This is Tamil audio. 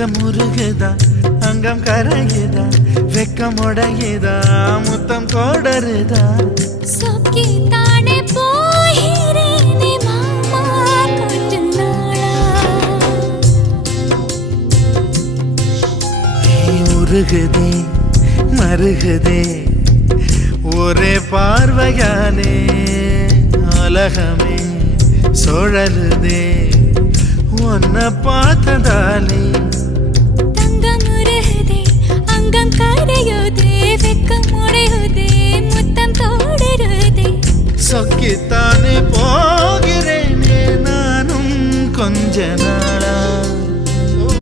அங்கம் முருகுதா அங்கம் கரையுதா வெக்கம் உடையுதா முத்தம் கோடருதா சொக்கி தானே போகிறேனே மாமா கொஞ்ச நாளா உருகுதே மருகுதே ஒரே பார்வையாலே உலகமே சுழலுதே உன்னை பார்த்ததாலே